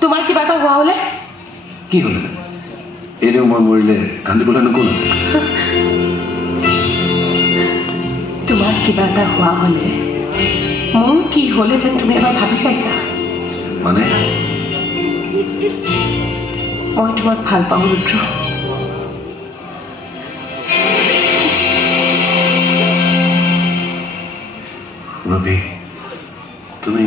তোমাৰ কিবা এটা হোৱা হ'লে কি হ'লে এনেও মই মৰিলে কান্দিবলৈ কোন আছে তোমাৰ কিবা এটা হোৱা হ'লে মোৰ কি হ'লহেঁতেন তুমি এবাৰ ভাবি চাইছা মানে মই তোমাক ভাল পাওঁ ৰুদ্ৰ ৰবি তুমি